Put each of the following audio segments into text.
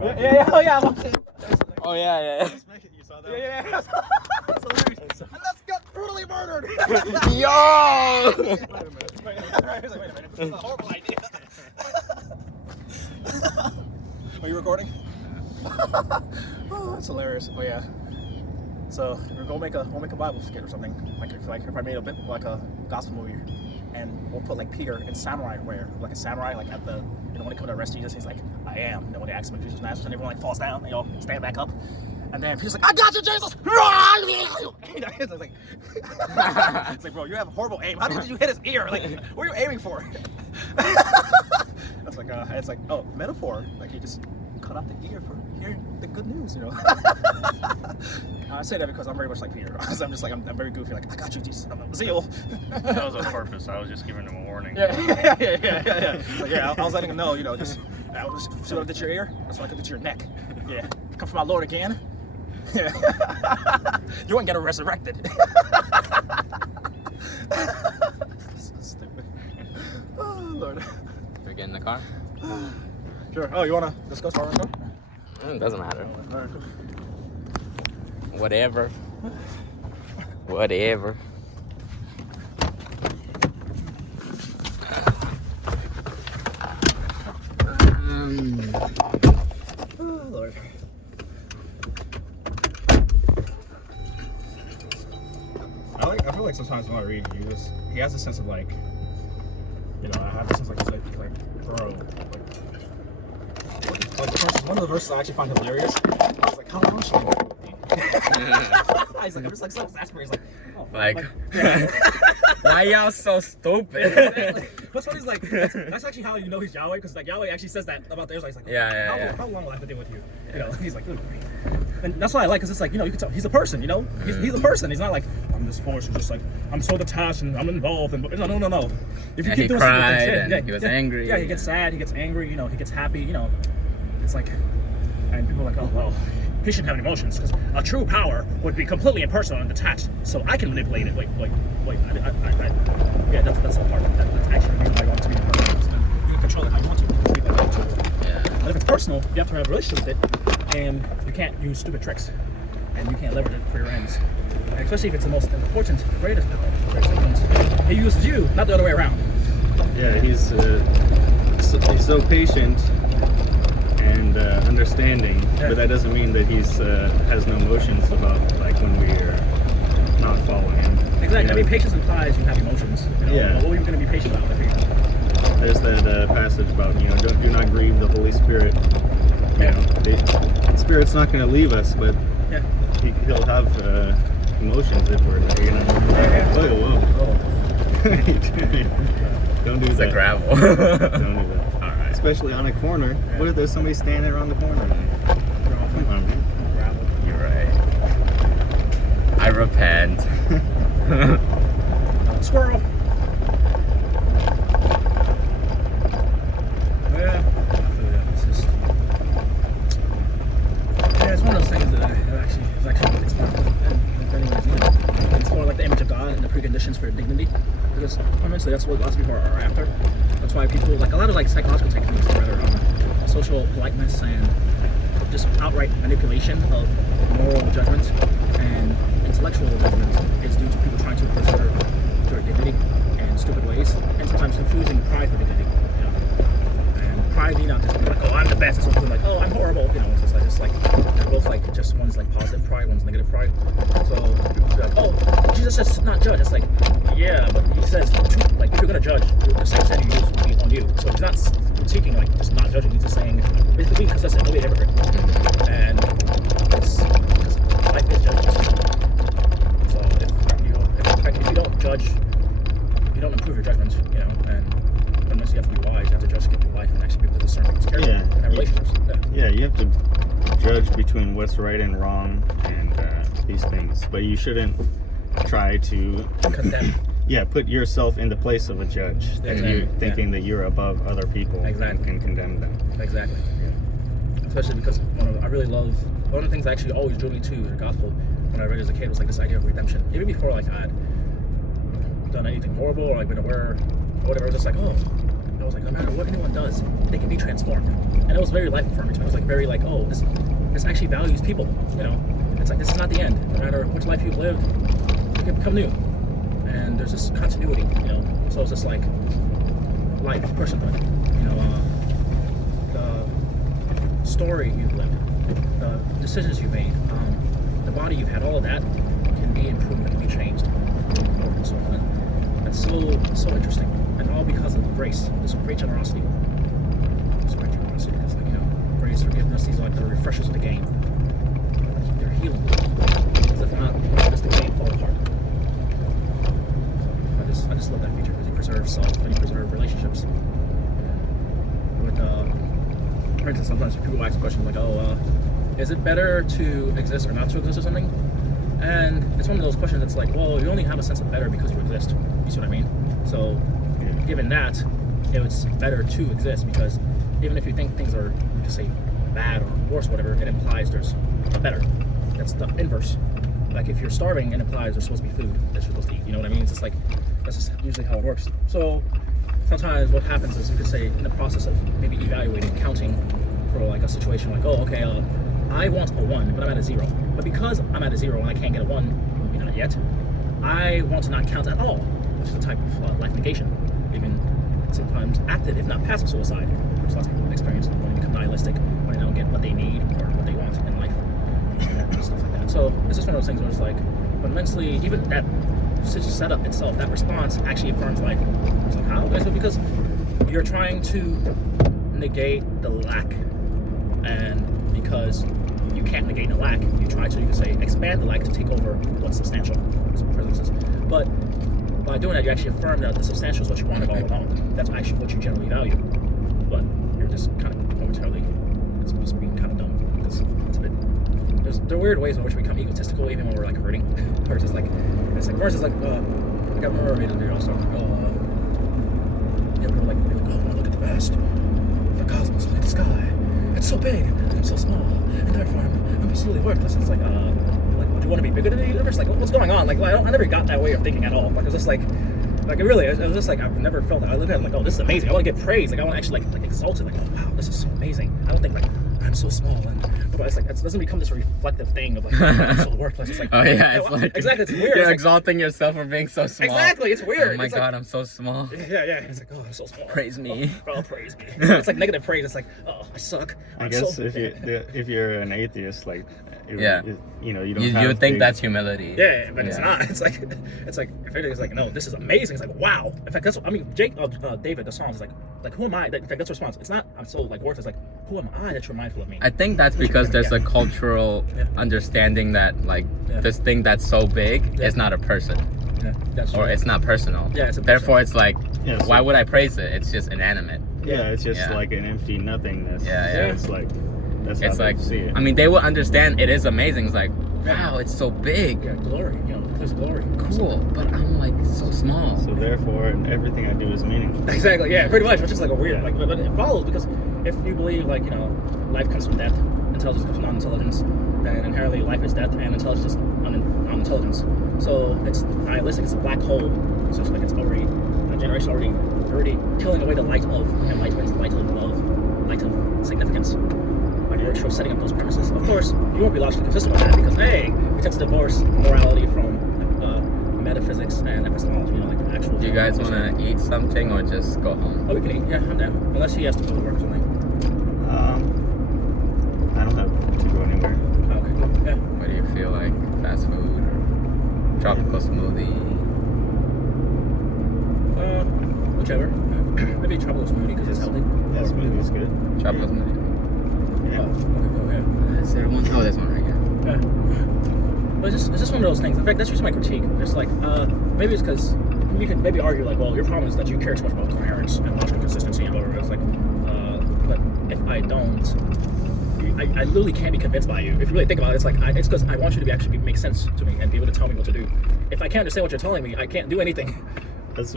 about it. Yeah. Oh, yeah. Oh, yeah. You saw that? Yeah. That's hilarious. And let's get brutally murdered. Yo! Wait a minute. This is a horrible idea. Are you recording? Oh, that's hilarious. Oh yeah. So we'll make a Bible skit or something. Like if I made a bit like a gospel movie, and we'll put like Peter in samurai wear, like a samurai, like at the when they come to arrest Jesus, he's like, I am. When they ask him if Jesus matters, and everyone like falls down, they all stand back up, and then Peter's like, I got you, Jesus. It's like, it's like, bro, you have a horrible aim. How did you hit his ear? Like, what are you aiming for? It's like, oh, metaphor. Like you just cut off the ear for hearing the good news, you know. I say that because I'm very much like Peter. So I'm just like, I'm very goofy. Like, I got you, Jesus. I'm zeal. That was on purpose. I was just giving him a warning. Yeah. Like, yeah, I was letting him know, you know, just see what I did to your ear? That's what I did to your neck. Yeah. Come from my Lord again. Yeah. You won't get resurrected. So stupid. Oh, Lord. Should we get in the car? Sure. Oh, you want to discuss our car? It doesn't matter. All right, cool. Whatever. Oh, Lord. I feel like sometimes when I read, he has a sense of like, you know, I have this sense like bro, like one of the verses I actually find hilarious. I was like, how long should I go with me? He's like, I'm just like so exasperated. He's like, oh, why y'all so stupid? What's funny is like that's actually how you know he's Yahweh, because like Yahweh actually says that about the Israelites. Like, how long will I have to deal with you? You know, he's like, and that's why I like, because it's like, you know, you can tell he's a person. You know, he's a person. He's not like, I'm this force and just like I'm so detached and I'm involved. And no. If you keep doing cried, he was angry. Yeah, he gets sad. He gets angry. You know, he gets happy. You know, it's like, and people are like, oh well, he shouldn't have any emotions because a true power would be completely impersonal and detached. So I can manipulate it. Wait. Yeah, that's the part. That's actually the reason why you want it to be impersonal. You can control it how you want to. Yeah. But if it's personal, you have to have a relationship with it, and you can't use stupid tricks, and you can't leverage it for your ends. And especially if it's the most important, the greatest power, the greatest influence. He uses you, not the other way around. Yeah, he's so patient and understanding, but that doesn't mean that he's has no emotions about like when we're not following him. Exactly. You know? I mean, patience implies you have emotions. You know? Yeah. What are you going to be patient about? There's that passage about, you know, do not grieve the Holy Spirit. You know, the Spirit's not going to leave us, but he'll have emotions if we're there. You know. Whoa. Don't do It's that. a gravel. Don't do that. All right. Especially on a corner. What if there's somebody standing around the corner? Come on, man. Gravel. You're right. I repent. Squirrel. It's one of those things that is actually it's more like the image of God and the preconditions for dignity, because honestly that's what lots of people are after. That's why people like a lot of like psychological techniques, rather social politeness and just outright manipulation of moral judgment and intellectual judgment is due to people trying to preserve their dignity in stupid ways, and sometimes confusing pride for dignity. You know, and pride need not just be like, oh, I'm the best, and something like, oh, I'm horrible. You know, it's just like they're both like just one's like positive pride, one's negative pride. So people be like, oh, Jesus says not judge. It's like, yeah, but he says like if you're gonna judge, the same standard you use will be on you. So he's not critiquing like just not judging. He's just saying basically being consistent, don't be a hypocrite. And it's because life is judgment. So if you don't judge, you don't improve your judgment. You know, and unless you have to be wise, you have to judge to get through life and actually be able to discern people's character and have relationships. Yeah, you have to judge between what's right and wrong and these things, but you shouldn't try to condemn. Yeah, put yourself in the place of a judge, and you're thinking that you're above other people and can condemn them. Exactly. Yeah. Especially because I really love one of the things that actually always drew me to the gospel when I read it as a kid was like this idea of redemption. Even before like I had done anything horrible or like been aware or whatever, it was just like, oh, I was like, no matter what anyone does, they can be transformed. And it was very life affirming to me. It was like very like, oh, this actually values people. You know, it's like this is not the end. No matter which life you've lived, you can become new. And there's this continuity. You know, so it's just like life, personhood. You know, the story you've lived, the decisions you've made, the body you've had, all of that can be improved, it can be changed. And so that's so interesting. And all because of grace, this great generosity. This great generosity. It's like, you know, grace, forgiveness, these are like the refreshers of the game. They're healing. Because if not, just the game fall apart. I just love that feature because he preserves self and he preserves relationships. With for instance, sometimes people ask questions like, oh, is it better to exist or not to exist or something? And it's one of those questions that's like, well, you only have a sense of better because you exist. You see what I mean? So, given that, it's better to exist because even if you think things are, you could say, bad or worse, or whatever, it implies there's a better. That's the inverse. Like if you're starving, it implies there's supposed to be food that you're supposed to eat. You know what I mean? It's just like, that's just usually how it works. So, sometimes what happens is you could say in the process of maybe evaluating, counting for like a situation like, oh, okay, I want a 1, but I'm at a 0. But because I'm at a 0 and I can't get a 1, not yet, I want to not count at all, which is a type of life negation. Even sometimes active, if not passive suicide, which lots of people experience when they become nihilistic, when they don't get what they need or what they want in life, and stuff like that. So it's just one of those things where it's like, but mentally, even that setup itself, that response actually affirms life. It's like, how? It's because you're trying to negate the lack, and because you can't negate the lack, you try to, you can say, expand the lack to take over what's substantial. But by doing that, you actually affirm that the substantial is what you wanted all along. That's actually what you generally value. But you're just kind of momentarily, it's just being kind of dumb because it's a bit. There are weird ways in which we become egotistical, even when we're like hurting. Or just like, it's like, versus like, I remember I made a video. I was talking like, yeah, people like, oh, look at the vast, the cosmos, look at the sky. It's so big, I'm so small, and therefore I'm absolutely worthless. It's like, would you want to be bigger than the universe? Like, what's going on? Like, I never got that way of thinking at all. Like, it was just like it really, it was just like, I've never felt that. I look at it like, oh, this is amazing. I want to get praise. Like, I want to actually like exalt it. Like, oh, wow, this is so amazing. I don't think like, I'm so small, but it's like, it doesn't become this reflective thing of like, I'm so worthless. It's like, oh yeah, it's like, exactly, it's weird. You're it's exalting yourself for being so small. Exactly, it's weird. Oh my it's god, like, I'm so small. Yeah, it's like, oh, I'm so small. Praise me. Oh, praise me. It's like negative praise. It's like, oh, I suck. I guess if you're an atheist, like, you know, you don't. You would think that's humility. Yeah, but it's not. It's like if it is like, no, this is amazing. It's like, wow. In fact, that's what I mean. David, the song is like, who am I? In fact, that's the response. It's not, I'm so like worthless. Like, who am I that you're mindful of me? I think that's because there's a cultural understanding that like this thing that's so big is not a person. Yeah, that's true. Or it's not personal. Yeah, therefore it's like, so why would I praise it? It's just inanimate. Yeah, it's just like an empty nothingness. Yeah. So it's like, that's how it's they like, see it. I mean, they will understand it is amazing. It's like, wow, it's so big. Yeah, glory. You know, there's glory. Cool, but I'm like so small. So therefore, everything I do is meaningless. Exactly. Yeah, pretty much. Which is like a weird, like, but it follows because if you believe like, you know, life comes from death, intelligence comes from non-intelligence, then inherently life is death and intelligence is non-intelligence. So it's nihilistic. It's a black hole. So it's like it's already a generation already killing away the light of enlightenment, light of love, light of significance. By virtue of setting up those premises, of course, you won't be logically consistent with that because hey, we tend to divorce morality from metaphysics and epistemology. You know, like the actual. Do you guys want to eat something or just go home? Oh, we can eat. Yeah, I'm down. Unless he has to go to work or something. I don't have to go anywhere. Oh, okay, cool. Yeah. What do you feel like? Fast food or tropical smoothie? Whichever. Maybe a tropical smoothie because it's healthy. Yeah, smoothie is good. Tropical smoothie. Yeah. Okay, go ahead. Is there one? Oh, there's one right here. Yeah. But it's just one of those things. In fact, that's just my critique. It's like, maybe it's because you could maybe argue like, well, your problem is that you care too much about coherence and logical consistency and whatever. It's like, but if I don't, I literally can't be convinced by you. If you really think about it, it's like, it's because I want you to actually make sense to me and be able to tell me what to do. If I can't understand what you're telling me, I can't do anything. That's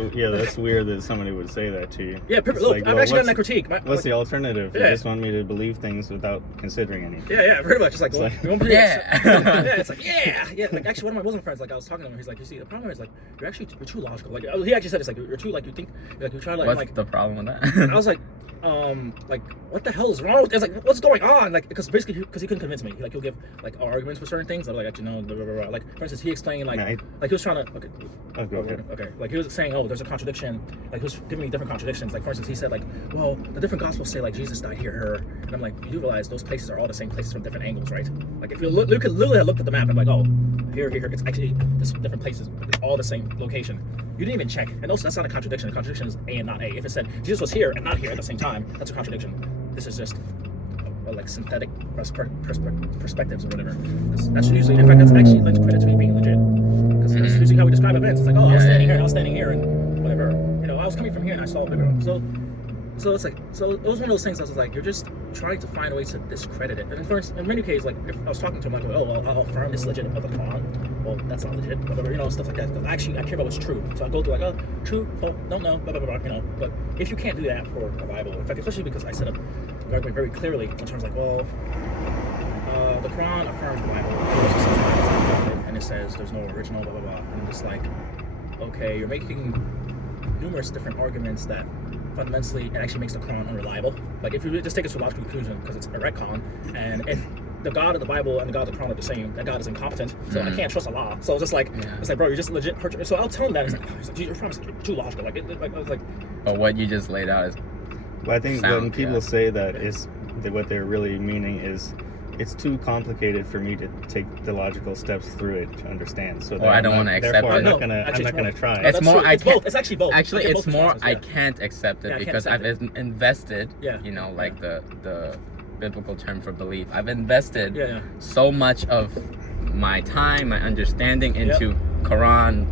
weird that somebody would say that to you. Yeah, It's look, like, I've well, actually done that critique. What's the alternative? Yeah. You just want me to believe things without considering anything. Yeah, pretty much. It's like, well, like- you won't believe Yeah. yeah, it's like, yeah. Like, actually, one of my Muslim friends, like, I was talking to him, he's like, you see, the problem is, like, you're too logical. Like, he actually said, it's like, you're too, like, you think, like, you try to, What's like, the problem with that? I was like, what the hell is wrong with, it's like, what's going on? Like, because basically, because he couldn't convince me. Like, he'll give, like, arguments for certain things. I'm like, actually, no, blah, blah, blah, blah. Like, for instance, he explained, like, like, he was trying to, okay. Like, he was saying, oh, there's a contradiction. Like, he was giving me different contradictions. Like, for instance, he said, like, well, the different gospels say, like, Jesus died here. And I'm like, you do realize those places are all the same places from different angles, right? Like, if you look, you could literally have looked at the map and like, oh, here, it's actually just different places, but it's all the same location. You didn't even check. And also, that's not a contradiction. The contradiction is A and not A. If it said Jesus was here and not here at the same time, that's a contradiction. This is just like synthetic perspectives or whatever. That's usually, in fact, that's actually lends credit to me being legit. Because that's usually how we describe events. It's like, oh, I was standing here and I was standing here and whatever. You know, I was coming from here and I saw a bigger one. So it's like, so it was one of those things I was like, you're just trying to find a way to discredit it. And in many cases, like, if I was talking to him, like, oh, well, I'll affirm this legit of the Quran. Well, that's not legit, whatever, you know, stuff like that. Because actually, I care about what's true. So I go through, like, oh, true, false, don't know, blah, blah, blah, you know. But if you can't do that for a Bible, in fact, especially because I set up the argument very clearly in terms like, well, the Quran affirms the Bible, and it says there's no original, blah, blah, blah. And I'm just like, okay, you're making numerous different arguments that fundamentally it actually makes the Quran unreliable. Like, if you just take it to a logical conclusion, because it's a retcon, and if the God of the Bible and the God of the Quran are the same, that God is incompetent, so I can't trust Allah. So it's just like, it's like, bro, you're just legit. So I'll tell him that. He's like, you're probably too logical. Like, I was like, But what you just laid out is. Well, I think when people say that, is that what they're really meaning is, it's too complicated for me to take the logical steps through it to understand. So I don't want to accept therefore it. I'm not gonna try. It's more. It's both. It's actually both. Actually, it's more. Yeah. I can't accept it because I've invested. You know, like the biblical term for belief. I've invested so much of my time, my understanding into Quran,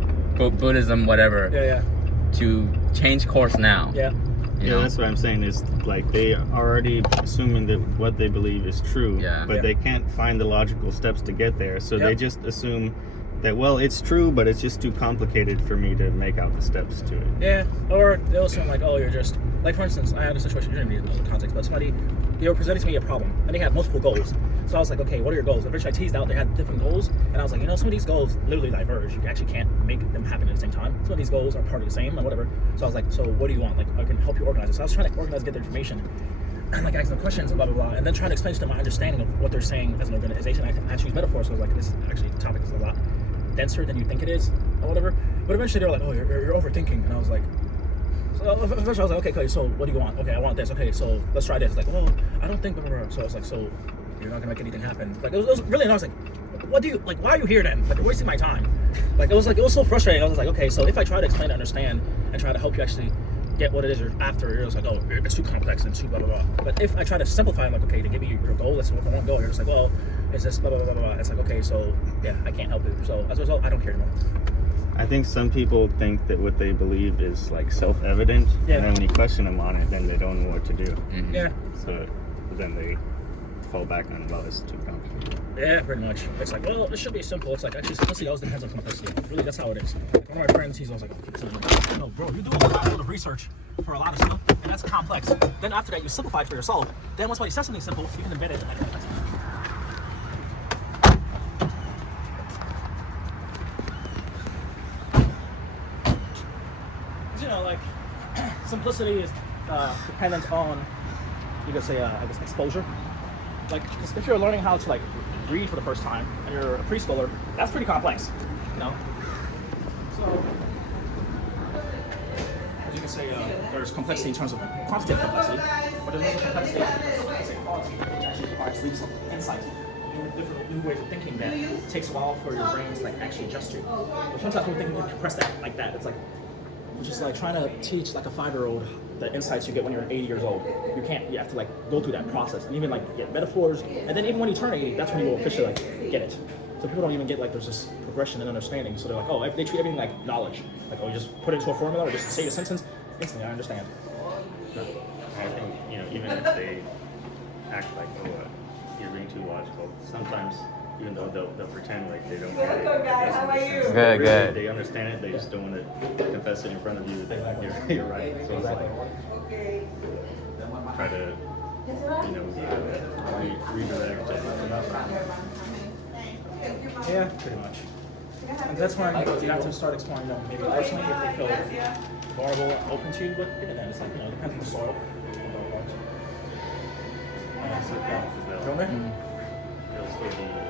Buddhism, whatever. To change course now. You know? That's what I'm saying is, like, they are already assuming that what they believe is true, but they can't find the logical steps to get there, so they just assume that, well, it's true, but it's just too complicated for me to make out the steps to it. Yeah, or they'll assume, like, oh, you're just, like, for instance, I had a situation, you didn't really know the context, but somebody, they were presenting to me a problem, and they had multiple goals. So I was like, okay, what are your goals? Eventually I teased out they had different goals, and I was like, you know, some of these goals literally diverge. You actually can't make them happen at the same time. Some of these goals are part of the same, or whatever. So I was like, so what do you want? Like, I can help you organize it. So I was trying to organize, get the information, and like asking them questions and blah, blah, blah, and then trying to explain to them my understanding of what they're saying as an organization. I actually use metaphors, so I was like, this actually topic is a lot denser than you think it is, or whatever. But eventually they were like, oh, you're overthinking, and I was like, so eventually I was like, okay, so what do you want? Okay, I want this. Okay, so let's try this. It's like, well, I don't think, blah, blah, blah. So I was like, so you're not gonna make anything happen. Like, it was really, and I was like, what do you, like, why are you here then? Like, you're wasting my time. Like, it was so frustrating. I was like, okay, so if I try to explain and understand and try to help you actually get what it is you're after, you're just like, oh, it's too complex and too blah, blah, blah. But if I try to simplify, I'm like, okay, to give you your goal, that's what I want to go, you're just like, well, it's this blah, blah, blah, blah, blah. It's like, okay, so, yeah, I can't help you. So, as a result, I don't care anymore. I think some people think that what they believe is, like, self-evident, and then when you question them on it, then they don't know what to do. So then they fall back on, well, it's too complicated. Yeah, pretty much. It's like, well, it should be simple. It's like, actually, simplicity always depends on complexity. Really, that's how it is. Like, one of my friends, he's always like, oh, no, bro, you do a lot of research for a lot of stuff, and that's complex. Then after that, you simplify it for yourself. Then once somebody says something simple, you can embed it in that complexity. You know, like, simplicity is dependent on, you could say, I guess, exposure. Like, if you're learning how to, like, read for the first time and you're a preschooler, that's pretty complex, you know? So, as you can say, there's complexity in terms of quantitative complexity, but there's also complexity in quality, which actually requires leaps of insight, different new ways of thinking that takes a while for your brain to, like, actually adjust to. But sometimes we think we can compress that like that. It's like, which is like trying to teach, like, a 5-year-old the insights you get when you're 80 years old. You can't, you have to, like, go through that process and even, like, get metaphors, and then even when you turn 80, that's when you will officially, like, get it. So people don't even get, like, there's this progression and understanding, so they're like, oh, they treat everything like knowledge. Like, oh, you just put it into a formula or just say the sentence, instantly I understand. I think, you know, even if they act like, oh, you're being too logical, sometimes even though they'll pretend like they don't. Welcome, guys. How are you? Good, good. They understand it. They just don't want to confess it in front of you that you're right. So it's like Okay. try to, redirect it. Yeah, pretty much. And that's when you have to start exploring them, maybe personally, if they feel vulnerable and open to you, but even then, it's like, it depends on the soil. So, Yeah. they'll still be